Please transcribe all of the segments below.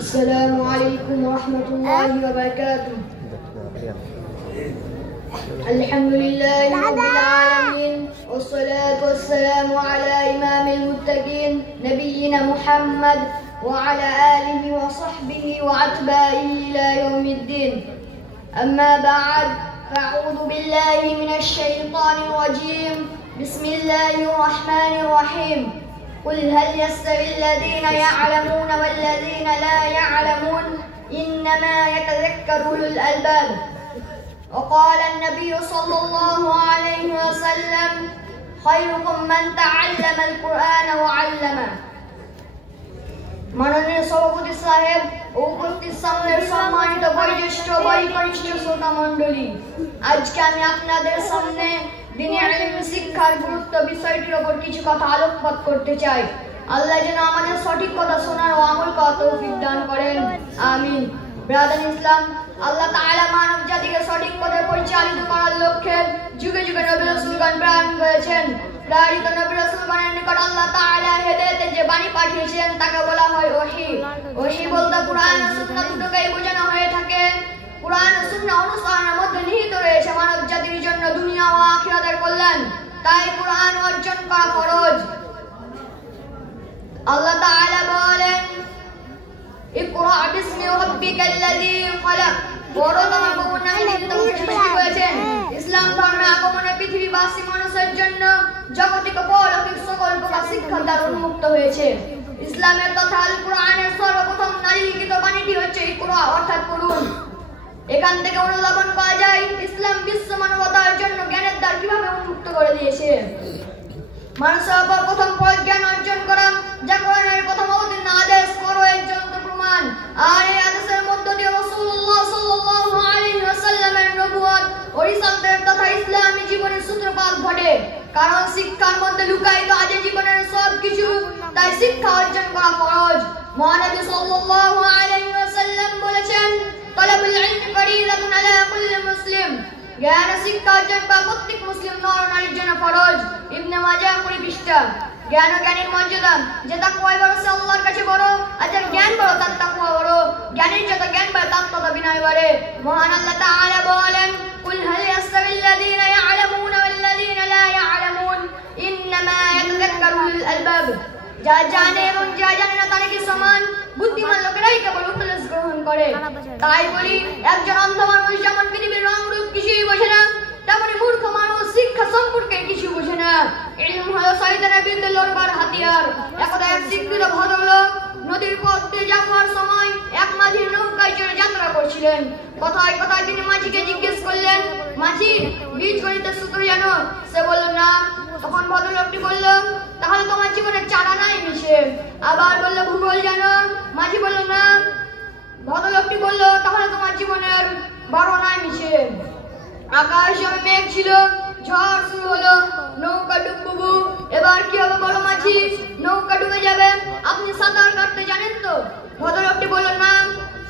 السلام عليكم ورحمة الله وبركاته. الحمد لله رب العالمين والصلاة والسلام على إمام المتقين نبينا محمد وعلى آله وصحبه وأتباعه إلى يوم الدين. أما بعد فأعوذ بالله من الشيطان الرجيم. بسم الله الرحمن الرحيم. قل هل يستوي الذين يعلمون والذين لا يعلمون إنما يتذكر أولو الألباب. وقال النبي صلى الله عليه وسلم خيركم من تعلم القرآن وعلمه. মাননীয় সভাপতি সাহেব ও উপস্থিত সামনের সম্মানিত বয়োজ্যেষ্ঠ বয়োকনিষ্ঠ শ্রোতা মণ্ডলী, আজকে আমি আপনাদের সামনে দ্বীনের ইলম শিক্ষার গুরুত্ব বিষয়টির উপর কিছু কথা আলোকপাত করতে চাই। আল্লাহ যেন আমাদের সঠিক কথা শোনার ও আমল করার তৌফিক দান করেন, আমিন। ব্রাদার ইসলাম, আল্লাহ তাআলা মানব জাতিকে সঠিক পথে পরিচালিত করার লক্ষ্যে যুগে যুগে নবী রাসূলগণ প্রেরণ করেছেন। প্রেরিত নবী রাসূলগণের নিকট আল্লাহ তাআলা হেদায়েতের যে বাণী পাঠিয়েছেন তাকে বলা হয় ওহী। ওহী বলতে কুরআন ও সুন্নাহ দুটোকেই বোঝানো হয়ে থাকে। কুরআন ও সুন্নাহ অনুসরণের মধ্যে নিহিত রয়েছে মানব জাতির জন্য দুনিয়া ও আখিরাতের কল্যাণ। তাই কুরআন অর্জন করা ফরজ। আল্লাহ তাআলা বলেন ইকরা বিসমি রাব্বিকাল্লাযী খলাক। বড়তম প্রভুর নামে তুমি সৃষ্টি করেছেন। ইসলাম ধর্মে আগমনে পৃথিবীবাসী মানুষের জন্য জাগতিক ও পরলৌকিক সকল প্রকার শিক্ষা দ্বার উন্মুক্ত হয়েছে। ইসলামের তথা আল কুরআনের সর্বপ্রথম নারী লিখিত বাণীটি হচ্ছে ইকরা অর্থাৎ পড়ুন। এখান থেকে অনুধাবন করা যায় ইসলাম বিশ্ব মানবতার জন্য জ্ঞানের দ্বার কিভাবে উন্মুক্ত করে দিয়েছে। মানুষের প্রথম জ্ঞান অর্জন করা যা কোরআনের প্রথম অবতীর্ণ আদেশ করো এর জ্বলন্ত প্রমাণ। আর এই আদেশের মধ্য দিয়ে রাসূলুল্লাহ সাল্লাল্লাহু আলাইহি ওয়াসাল্লামের নবুয়ত ও রিসালাতের তথা ইসলামী জীবনের সূত্রপাত ঘটে। কারণ শিক্ষার মধ্যে লুকায়িত আছে জীবনের সব কিছু, তাই শিক্ষা অর্জন করা ফরজ। মহানবী সাল্লাল্লাহু আলাইহি ওয়াসাল্লাম বলেছেন তালাবুল ইলমি ফরিদাতুন আলা কুল্লি মুসলিম। জ্ঞান শিক্ষা অর্জন করা প্রত্যেক মুসলিম নর নারীর জন্য ফরজ। ইবনে মাজাহ 20 পৃষ্ঠা। জ্ঞান ও জ্ঞানের মর্যাদা, যে তাকওয়া বড় সে আল্লাহর কাছে বড়, আর যার জ্ঞান বড় তার তাকওয়া বড়। জ্ঞানের যত জ্ঞান বাড়ে তার তত বিনয় বাড়ে। মহান আল্লাহ তাআলা বলেন কুল হাল ইয়াস্তাবিল্লাযীনা ইয়া'লামুনা ওয়াল্লাযীনা লা ইয়া'লামুন ইন্নামা ইয়াতাযাক্কারু উলুল আলবাব। যা জানে এবং যা জানে না তারা কি সমান? বুদ্ধিমান লোকেরাই কেবল উপদেশ গ্রহণ করে। তাই বলি একজন অন্ধ মানুষ যেমন পৃথিবীর রং রূপ কিছুই বোঝে না, তেমনি মূর্খ মানুষ শিক্ষা সম্পর্কে কিছু বোঝে না। ইলম হলো শয়তানের বিরুদ্ধে লড়বার হাতিয়ার। একদা এক শিক্ষিত ভদ্রলোক নদীর পথ দিয়ে যাওয়ার সময় এক মাঝির নৌকায় চড়ে যাত্রা করছিলেন। কথায় কথায় তিনি মাঝিকে জিজ্ঞেস করলেন, মাঝি বীজগণিতের সূত্র জানো? সে বলল না। তখন ভদ্রলোকটি বলল, তাহলে তোমার জীবনে চারা নাই মিশে। আবার বলল, ভূগোল জানো? মাঝি বলল না। ভদ্রলোকটি বলল, তাহলে তোমার জীবনের 12 নাই মিশে। আকাশে মেঘ ছিল, ঝড় শুরু হলো, নৌকা ডুববু। এবার কি হবে বলো মাঝি? নৌকা ডুবে যাবে। আপনি সাঁতার কাটতে জানেন তো? ভদ্রলোকটি বলল না।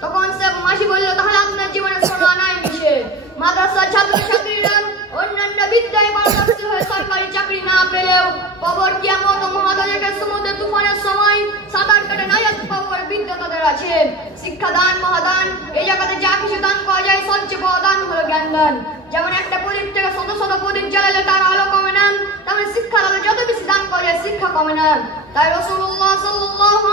তখন সে মাঝি বলল, তাহলে আপনার জীবনে সোনা নাই মিশে। মাদ্রাসার ছাত্রছাত্রীরা অন্যান্য বিদ্যায় পারদর্শী হয়ে সরকারি চাকরি না পেলেও কবর কিয়ামত ও মহাদলের সমুদ্রে তুফানের সময় সাঁতার কেটে নাজাত পাওয়ার বিদ্যা তাদের আছে। শিক্ষাদান মহাদান, এই জায়গাতে যা কিছু দান করা যায় সবচেয়ে বড় দান হলো জ্ঞান দান। যেমন একটা প্রদীপ থেকে শত শত প্রদীপ জ্বালালে তার আলো কমে না, তেমন শিক্ষার আলো যত বেশি দান করা যায় শিক্ষা কমে না। তাই রাসূলুল্লাহ সাল্লাল্লাহু